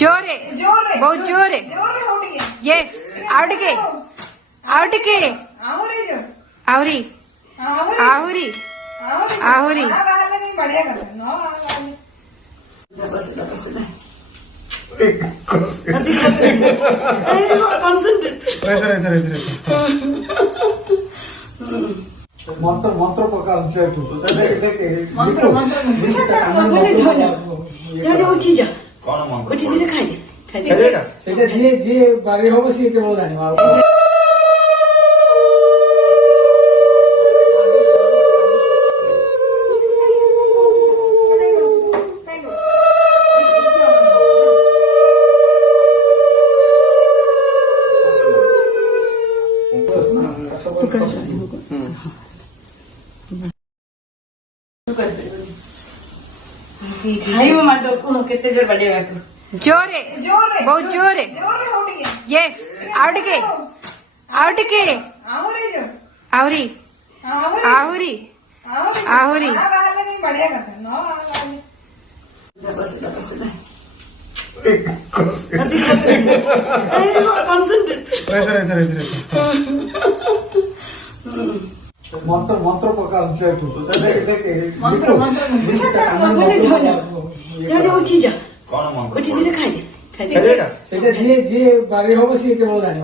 जोरे बहुत जोरे यस आवड़के आवड़के आवरी आहुरी आहुरी मंत्र मंत्र पका उठी जा उठी जा खाई जे बारी हम सी केवल जानी जोरे बहुत जोरे यस आवड़के आवड़के आवरी आहुरी आहुरी मंत्र मंत्र पका उठी जा उठी जा खाई जे बारी हम सी केवल जानी